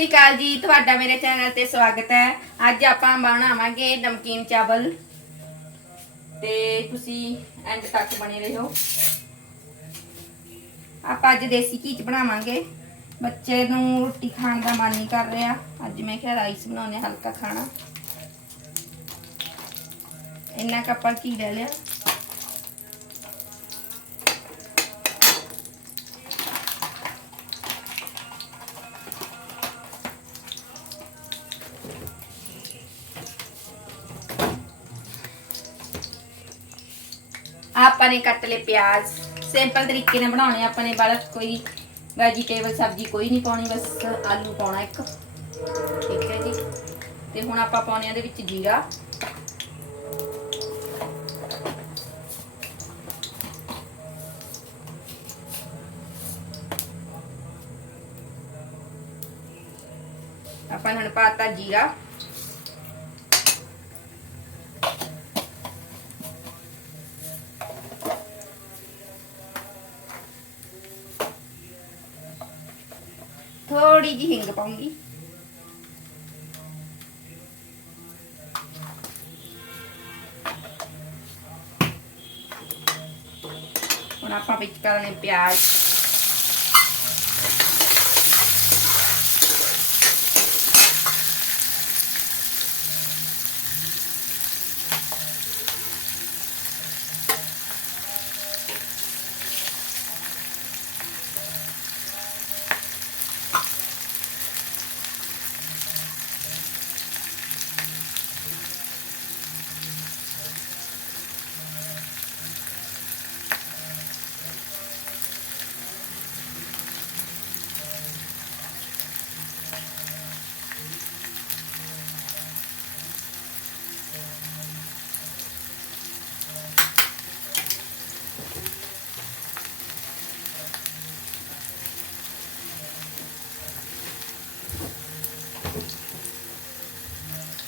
ਸ਼੍ਰੀ ਅਕਾਲ ਜੀ, ਤੁਹਾਡਾ ਮੇਰੇ ਚੈਨਲ ਤੇ ਸਵਾਗਤ ਹੈ। ਅੱਜ ਆਪਾਂ ਬਣਾਵਾਂਗੇ ਨਮਕੀਨ ਚਾਵਲ। ਤੇ ਤੁਸੀਂ ਐਂਡ ਤੱਕ ਬਣੇ ਰਹੋ। ਆਪਾਂ ਅੱਜ ਦੇਸੀ ਘੀ ਚ ਬਣਾਵਾਂਗੇ। ਬੱਚੇ ਨੂੰ ਰੋਟੀ ਖਾਣ ਦਾ ਮਨ ਨਹੀਂ ਕਰ ਰਿਹਾ। ਅੱਜ ਮੈਂ ਕਿਹਾ ਰਾਈਸ ਬਣਾਉਣੇ ਹਲਕਾ ਖਾਣਾ। ਇੰਨਾ ਕੁ ਆਪਾਂ ਘੀ ਲੈ ਲਿਆ। ਆਪਾਂ ਨੇ ਕੱਟ ਲਏ ਪਿਆਜ਼। ਸਿੰਪਲ ਤਰੀਕੇ ਨਾਲ ਬਣਾਉਣੇ ਆਪਾਂ ਨੇ ਬਾਲਾ ਕੋਈ ਵੈਜੀਟੇਬਲ ਸਬਜ਼ੀ ਕੋਈ ਨਹੀਂ ਪਾਉਣੀ, ਬਸ ਆਲੂ ਪਾਉਣਾ ਇੱਕ। ਠੀਕ ਹੈ ਜੀ। ਤੇ ਹੁਣ ਆਪਾਂ ਪਾਉਣੇ ਆ ਦੇ ਵਿੱਚ ਜੀਰਾ। ਆਪਾਂ ਹੁਣ ਪਾਤਾ ਜੀਰਾ। ਥੋੜੀ ਜਿਹੀ ਹਿੰਗ ਪਾਉਂਗੀ। ਹੁਣ ਆਪਾਂ ਵਿੱਚ ਕਰਨੇ ਪਿਆਜ਼।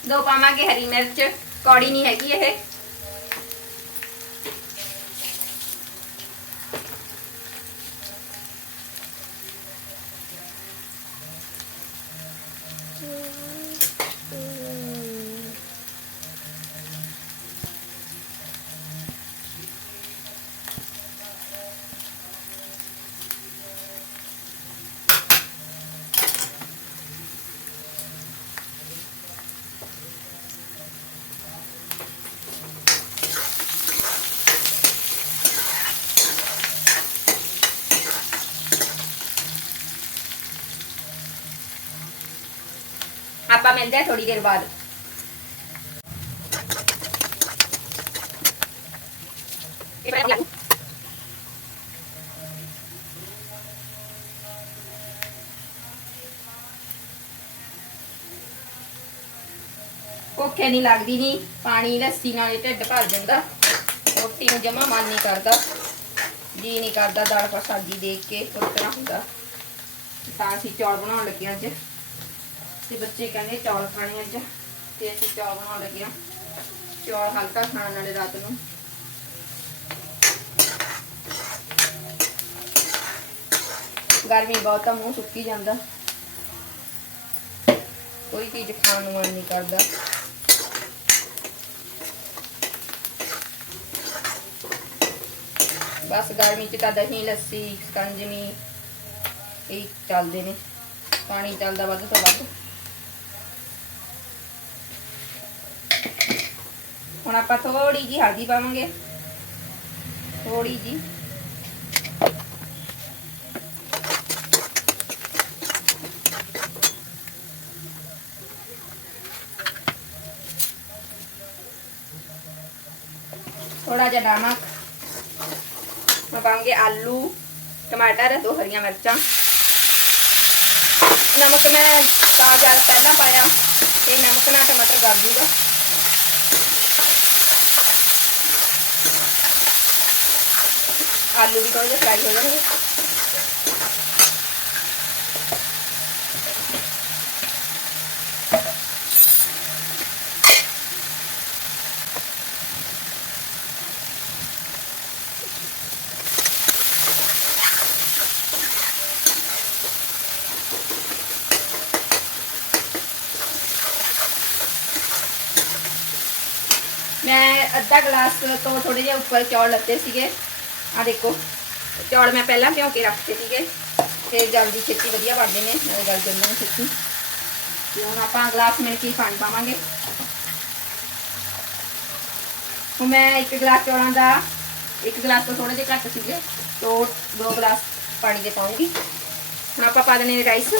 ਦੋ ਪਾਵਾਂਗੇ ਹਰੀ ਮਿਰਚ ਕੌੜੀ ਨਹੀਂ ਹੈਗੀ ਇਹ। ਆਪਾਂ ਮਿਲਦੇ ਆ ਥੋੜੀ ਦੇਰ ਬਾਅਦ। ਭੁੱਖੇ ਨਹੀਂ ਲੱਗਦੀ ਨਹੀਂ ਪਾਣੀ ਲੱਸੀ ਨਾਲ ਢਿੱਡ ਭਰ ਜਾਂਦਾ। ਰੋਟੀ ਨੂੰ ਜਮਾ ਮਨ ਨਹੀਂ ਕਰਦਾ। ਜੀ ਨਹੀਂ ਕਰਦਾ ਦਾਲ ਪਾ ਸਬਜ਼ੀ ਦੇਖ ਕੇ ਹੋਰ ਤਰ੍ਹਾਂ ਹੁੰਦਾ। ਤਾਂ ਅਸੀਂ ਚੌਲ ਬਣਾਉਣ ਲੱਗੇ ਅੱਜ। ਤੇ ਬੱਚੇ ਕਹਿੰਦੇ ਚੌਲ ਖਾਣੇ ਅੱਜ, ਤੇ ਅਸੀਂ ਚੌਲ ਬਣਾਉਣ ਲੱਗੇ ਹਾਂ। ਚੌਲ ਹਲਕਾ ਖਾਣ ਨਾਲੇ ਰਾਤ ਨੂੰ। ਗਰਮੀ ਬਹੁਤ ਆ, ਮੂੰਹ ਸੁੱਕੀ ਜਾਂਦਾ। ਕੋਈ ਚੀਜ਼ ਖਾਣ ਨੂੰ ਮਨ ਨਹੀਂ ਕਰਦਾ। ਬਸ ਗਰਮੀ ਚ ਤਾਂ ਦਹੀਂ, ਲੱਸੀ ਸਕੰਜਮੀ ਇਹ ਚੱਲਦੇ ਨੇ। ਪਾਣੀ ਚੱਲਦਾ ਵੱਧ ਤੋਂ ਵੱਧ। ਹੁਣ ਆਪਾਂ ਥੋੜੀ ਜੀ ਹਲਦੀ ਪਾਵਾਂਗੇ। ਥੋੜੀ ਜੀ ਥੋੜਾ ਜਿਹਾ ਨਮਕ। ਪਾਵਾਂਗੇ ਆਲੂ, ਟਮਾਟਰ, ਦੋ ਹਰੀਆਂ ਮਿਰਚਾਂ। ਨਮਕ ਮੈਂ ਤਾਂ ਜਦ ਪਹਿਲਾਂ ਪਾਇਆ ਤੇ ਨਮਕ ਨਾਲ ਟਮਾਟਰ ਗਲ ਜੂਗਾ। आलू भी थोड़े फ्राई हो जाएँगे। मैं अद्धा ग्लास तो थोड़े जे ऊपर चौल लते ਆ ਦੇਖੋ। ਚੌਲ ਮੈਂ ਪਹਿਲਾਂ ਭਿਉਂ ਕੇ ਰੱਖਤੇ ਸੀਗੇ। ਤੇ ਜਲਦੀ ਛੇਤੀ ਵਧੀਆ ਬਣਦੇ ਨੇ, ਨਾਲੇ ਗਲ ਜਾਂਦੇ ਨੇ ਛੇਤੀ। ਤੇ ਹੁਣ ਆਪਾਂ ਗਲਾਸ ਮਿਲ ਕੇ ਪਾਣੀ ਪਾਵਾਂਗੇ। ਹੁਣ ਮੈਂ ਇੱਕ ਗਲਾਸ ਚੌਲਾਂ ਦਾ, ਇੱਕ ਗਲਾਸ ਤੋਂ ਥੋੜੇ ਜਿਹੇ ਘੱਟ ਸੀਗੇ। ਤੋਂ ਦੋ ਗਲਾਸ ਪਾਣੀ ਦੇ ਪਾਉਂਗੀ। ਹੁਣ ਆਪਾਂ ਪਾ ਦੇਣੇ ਰਾਈਸ।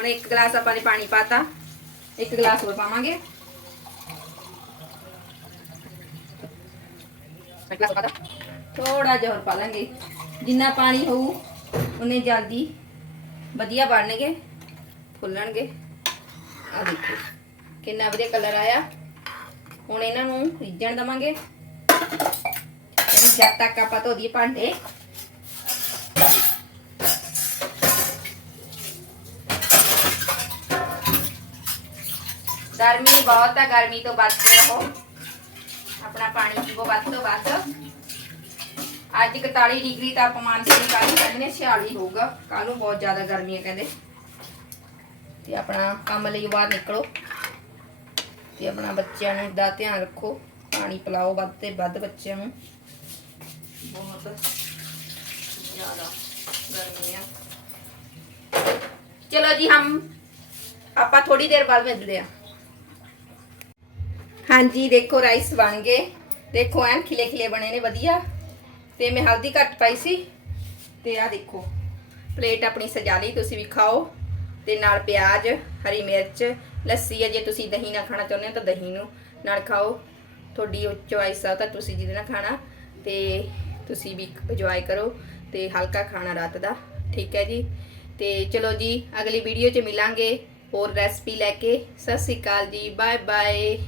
ਹੁਣ ਇੱਕ ਗਲਾਸ ਆਪਾਂ ਨੇ ਪਾਣੀ ਪਾਤਾ। ਇੱਕ ਗਲਾਸ ਹੋਰ ਪਾਵਾਂਗੇ। ਥੋੜਾ ਜਿਹਾ ਹੋਰ ਪਾ ਲਾਂਗੇ। ਜਿੰਨਾ ਪਾਣੀ ਹੋਊ ਉਹਨੇ ਜਲਦੀ ਵਧੀਆ ਬਣਨਗੇ, ਫੁੱਲਣਗੇ। ਆ ਦੇਖੋ, ਕਿੰਨਾ ਵਧੀਆ ਕਲਰ ਆਇਆ। ਹੁਣ ਇਹਨਾਂ ਨੂੰ ਰਿੱਝਣ ਦਵਾਂਗੇ। ਜਦ ਤੱਕ ਆਪਾਂ ਧੋ ਭਾਂਡੇ ਗਰਮੀ ਬਹੁਤ ਆ ਗਰਮੀ ਤੋਂ ਬਚ ਕੇ ਰਹੋ। ਆਪਣਾ ਪਾਣੀ ਪੀਵੋ ਵੱਧ ਤੋਂ ਵੱਧ। ਅੱਜ 41 ਡਿਗਰੀ ਤਾਪਮਾਨ ਸੀ ਕੱਲ ਨੂੰ ਕਹਿੰਦੇ ਨੇ 46 ਹੋਊਗਾ। ਕੱਲ ਨੂੰ ਬਹੁਤ ਜ਼ਿਆਦਾ ਗਰਮੀ ਹੈ ਕਹਿੰਦੇ। ਤੇ ਆਪਣਾ ਕੰਮ ਲਈ ਬਾਹਰ ਨਿਕਲੋ। ਤੇ ਆਪਣਾ ਬੱਚਿਆਂ ਨੂੰ ਦਾ ਧਿਆਨ ਰੱਖੋ। ਪਾਣੀ ਪਿਲਾਓ ਵੱਧ ਤੇ ਵੱਧ ਬੱਚਿਆਂ ਨੂੰ। ਬਹੁਤ ਜ਼ਿਆਦਾ ਗਰਮੀ ਆ। ਚਲੋ ਜੀ ਹਮ ਆਪਾਂ ਥੋੜੀ ਦੇਰ ਬਾਅਦ ਮਿਲਦੇ ਆ ਹਾਂਜੀ, ਦੇਖੋ ਰਾਈਸ ਬਣ ਗਏ। ਦੇਖੋ ਐਨ ਖਿਲੇ ਖਿਲੇ ਬਣੇ ਨੇ, ਵਧੀਆ। ਤੇ ਮੈਂ ਹਲਦੀ ਘੱਟ ਪਾਈ ਸੀ। ਤੇ ਆ ਦੇਖੋ ਪਲੇਟ ਆਪਣੀ ਸਜਾ ਲਈ, ਤੁਸੀਂ ਵੀ ਖਾਓ। ਤੇ ਨਾਲ ਪਿਆਜ਼, ਹਰੀ ਮਿਰਚ, ਲੱਸੀ ਹੈ, ਜੇ ਤੁਸੀਂ ਦਹੀਂ ਨਾਲ ਖਾਣਾ ਚਾਹੁੰਦੇ ਹੋ ਤਾਂ ਦਹੀਂ ਨੂੰ ਨਾਲ ਖਾਓ। ਤੁਹਾਡੀ ਚੋਇਸ ਆ ਤਾਂ ਤੁਸੀਂ ਜਿਹਦੇ ਨਾਲ ਖਾਣਾ, ਤੇ ਤੁਸੀਂ ਵੀ ਇੰਜੋਏ ਕਰੋ ਤੇ ਹਲਕਾ ਖਾਣਾ ਰਾਤ ਦਾ, ਠੀਕ ਹੈ ਜੀ? ਤੇ ਚਲੋ ਜੀ, ਅਗਲੀ ਵੀਡੀਓ 'ਚ ਮਿਲਾਂਗੇ, ਹੋਰ ਰੈਸਪੀ ਲੈ ਕੇ। ਸਤਿ ਸ਼੍ਰੀ ਅਕਾਲ ਜੀ ਬਾਏ ਬਾਏ